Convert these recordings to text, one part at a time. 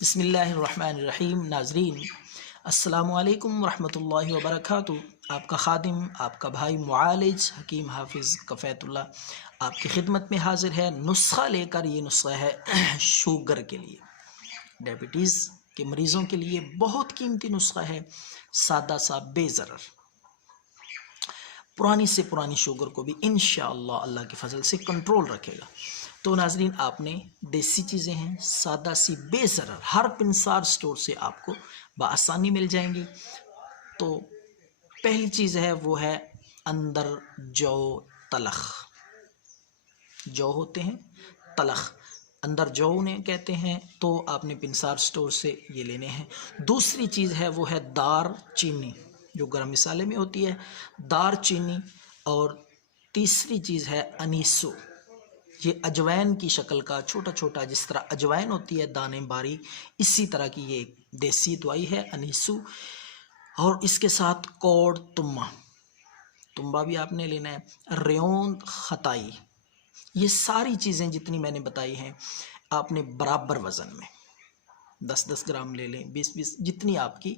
بسم اللہ الرحمن الرحیم۔ ناظرین السلام علیکم ورحمۃ اللہ وبرکاتہ۔ آپ کا خادم، آپ کا بھائی معالج حکیم حافظ کفیت اللہ آپ کی خدمت میں حاضر ہے نسخہ لے کر۔ یہ نسخہ ہے شوگر کے لیے، ڈائبٹیز کے مریضوں کے لیے بہت قیمتی نسخہ ہے، سادہ سا بے ضرر، پرانی سے پرانی شوگر کو بھی انشاءاللہ اللہ کے فضل سے کنٹرول رکھے گا۔ تو ناظرین، آپ نے دیسی چیزیں ہیں، سادہ سی بے ضرر، ہر پنسار سٹور سے آپ کو بآسانی مل جائیں گی۔ تو پہلی چیز ہے وہ ہے اندر جو تلخ، جو ہوتے ہیں تلخ، اندر جو انہیں کہتے ہیں، تو آپ نے پنسار سٹور سے یہ لینے ہیں۔ دوسری چیز ہے وہ ہے دار چینی، جو گرم مسالے میں ہوتی ہے، دار چینی۔ اور تیسری چیز ہے انیسو، یہ اجوین کی شکل کا چھوٹا چھوٹا، جس طرح اجوین ہوتی ہے دانے باری، اسی طرح کی یہ دیسی دوائی ہے انیسو۔ اور اس کے ساتھ کوڑ تمبا بھی آپ نے لینا ہے، ریون خطائی۔ یہ ساری چیزیں جتنی میں نے بتائی ہیں آپ نے برابر وزن میں 10-10 گرام لے لیں، 20-20، جتنی آپ کی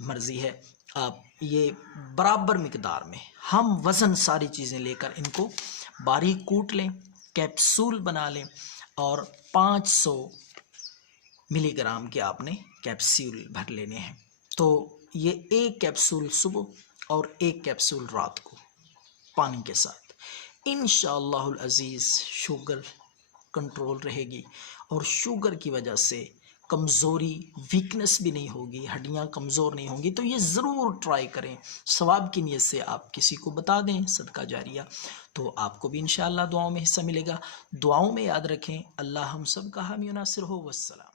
مرضی ہے، آپ یہ برابر مقدار میں ہم وزن ساری چیزیں لے کر ان کو باریک کوٹ لیں، کیپسول بنا لیں، اور 500 ملی گرام کے آپ نے کیپسول بھر لینے ہیں۔ تو یہ ایک کیپسول صبح اور ایک کیپسول رات کو پانی کے ساتھ، انشاءاللہ العزیز شوگر کنٹرول رہے گی، اور شوگر کی وجہ سے کمزوری، ویکنس بھی نہیں ہوگی، ہڈیاں کمزور نہیں ہوں گی۔ تو یہ ضرور ٹرائی کریں، ثواب کی نیت سے آپ کسی کو بتا دیں، صدقہ جاریہ، تو آپ کو بھی انشاءاللہ دعاؤں میں حصہ ملے گا۔ دعاؤں میں یاد رکھیں، اللہ ہم سب کا حامی و ناصر ہو۔ والسلام۔